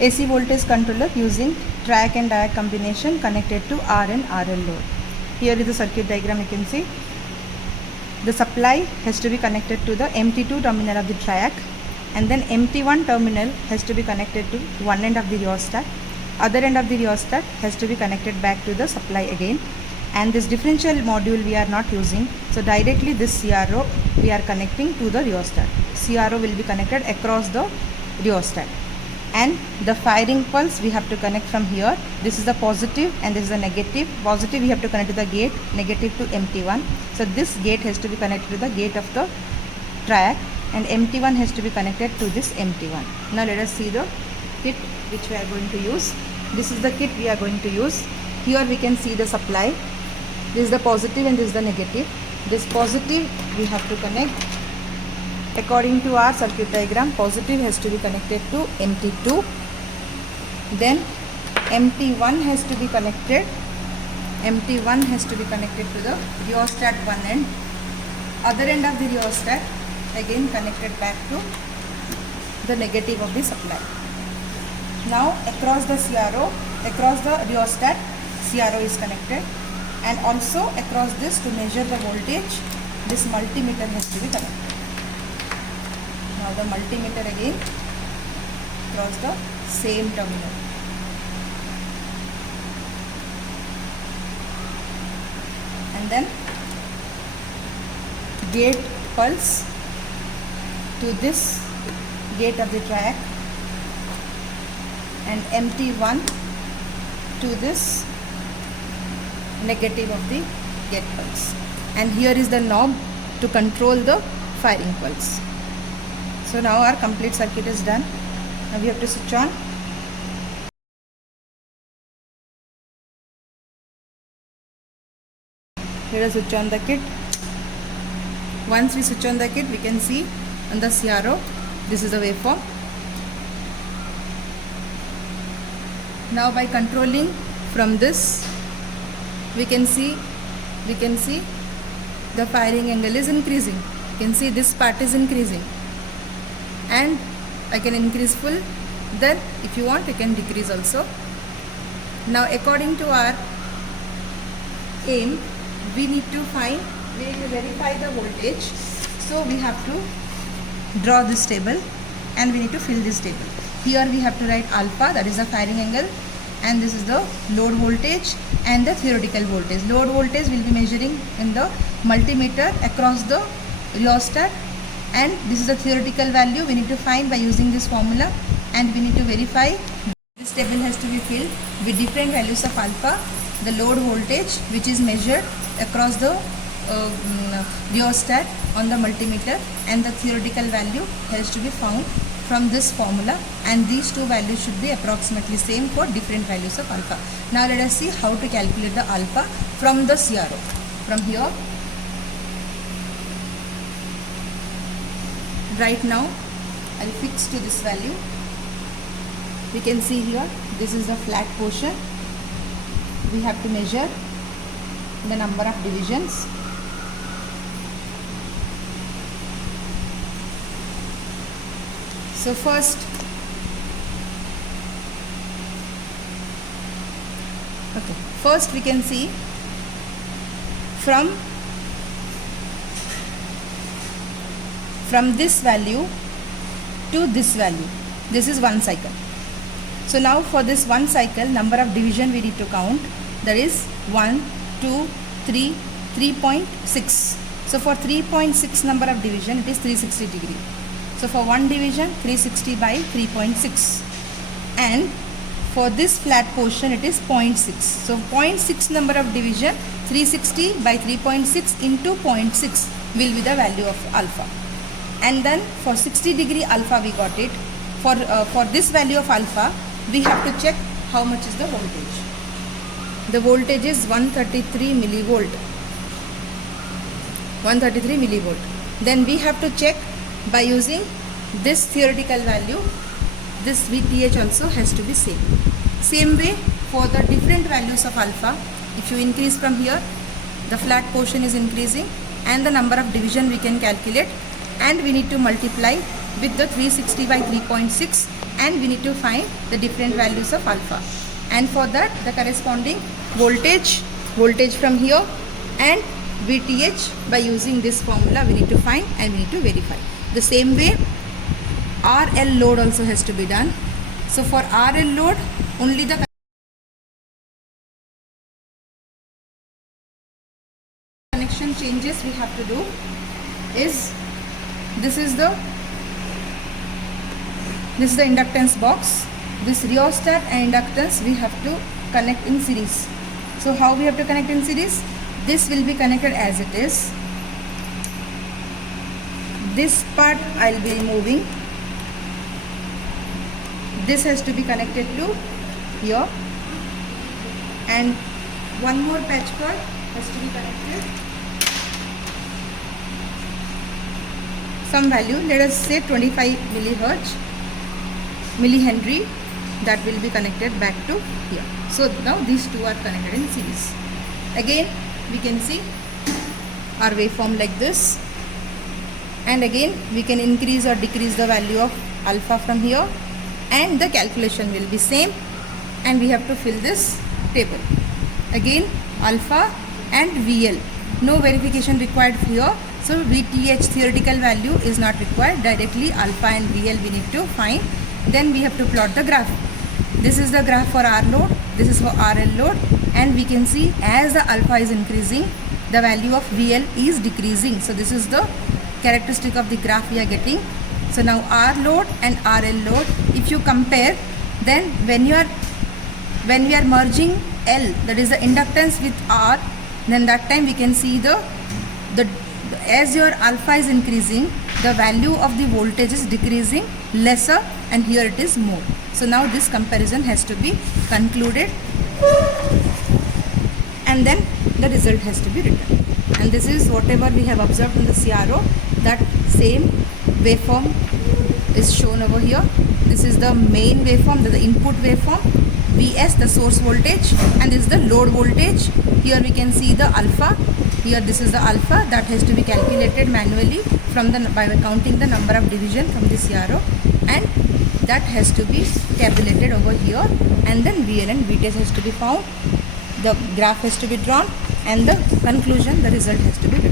AC voltage controller using triac and diac combination connected to R and RL load. Here is the circuit diagram. You can see the supply has to be connected to the MT2 terminal of the triac, and then MT1 terminal has to be connected to one end of the rheostat. Other end of the rheostat has to be connected back to the supply again, and this differential module we are not using, so directly this CRO we are connecting to the rheostat. CRO will be connected across the rheostat, and the firing pulse we have to connect from here. This is the positive and this is the negative. Positive we have to connect to the gate, negative to MT1. So this gate has to be connected to the gate of the triac, and MT1 has to be connected to this MT1. Now let us see the kit which we are going to use. This is the kit we are going to use. Here we can see the supply. This is the positive and this is the negative. This positive we have to connect according to our circuit diagram. Positive has to be connected to MT2. Then MT1 has to be connected. MT1 has to be connected to the rheostat one end. Other end of the rheostat again connected back to the negative of the supply. Now across the CRO, across the rheostat, CRO is connected, and also across this to measure the voltage, this multimeter has to be connected. Now the multimeter again across the same terminal. And then gate pulse to this gate of the triac, and MT1 to this negative of the gate pulse. And here is the knob to control the firing pulse. So now our complete circuit is done. Now we have to switch on. Let us switch on the kit. Once we switch on the kit, we can see on the CRO, this is the waveform. Now by controlling from this, we can see the firing angle is increasing. You can see this part is increasing, and I can increase full. Then if you want, you can decrease also. Now according to our aim, we need to verify the voltage. So we have to draw this table, and we need to fill this table. Here we have to write alpha, that is the firing angle, and this is the load voltage and the theoretical voltage. Load voltage will be measuring in the multimeter across the rheostat, and this is the theoretical value we need to find by using this formula, and we need to verify. This table has to be filled with different values of alpha, the load voltage which is measured across the rheostat on the multimeter, and the theoretical value has to be found from this formula, and these two values should be approximately same for different values of alpha. Now let us see how to calculate the alpha from the CRO. From here, right now I will fix to this value. We can see here, this is the flat portion. We have to measure the number of divisions. So first, we can see from this value to this value. This is one cycle. So now for this one cycle, number of division we need to count. That is 1, 2, 3, 3.6. So for 3.6 number of division, it is 360 degree. So for one division, 360 by 3.6, and for this flat portion it is 0.6. So 0.6 number of division, 360 by 3.6 into 0.6 will be the value of alpha. And then for 60 degree alpha we got it. For this value of alpha, we have to check how much is the voltage. The voltage is 133 millivolt. 133 millivolt. Then we have to check by using this theoretical value. This VTH also has to be same. Same way for the different values of alpha. If you increase from here, the flat portion is increasing, and the number of division we can calculate, and we need to multiply with the 360 by 3.6, and we need to find the different values of alpha. And for that, the corresponding voltage from here, and VTH by using this formula we need to find and we need to verify. The same way RL load also has to be done. So for RL load, only the connection changes we have to do is this is the inductance box. This rheostat and inductance we have to connect in series. So how we have to connect in series? This will be connected as it is. This part I'll be removing. This has to be connected to here, and one more patch cord has to be connected. Some value, let us say 25 millihenry, that will be connected back to here. So now these two are connected in series. Again we can see our waveform like this, and again we can increase or decrease the value of alpha from here, and the calculation will be same, and we have to fill this table. Again alpha and VL, no verification required here. So VTH theoretical value is not required, directly alpha and VL we need to find. Then we have to plot the graph. This is the graph for R load, this is for RL load, and we can see as the alpha is increasing, the value of VL is decreasing. So this is the characteristic of the graph we are getting. So now R load and RL load, if you compare, then when we are merging L, that is the inductance, with R, then that time we can see the as your alpha is increasing, the value of the voltage is decreasing lesser, and here it is more. So now this comparison has to be concluded, and then the result has to be written. And this is whatever we have observed in the CRO, that same waveform is shown over here. This is the main waveform, the input waveform, Vs the source voltage, and this is the load voltage. Here we can see the alpha. Here this is the alpha that has to be calculated manually by counting the number of division from the CRO, and that has to be tabulated over here, and then VL and VTH has to be found, the graph has to be drawn, and the conclusion, the result has to be written.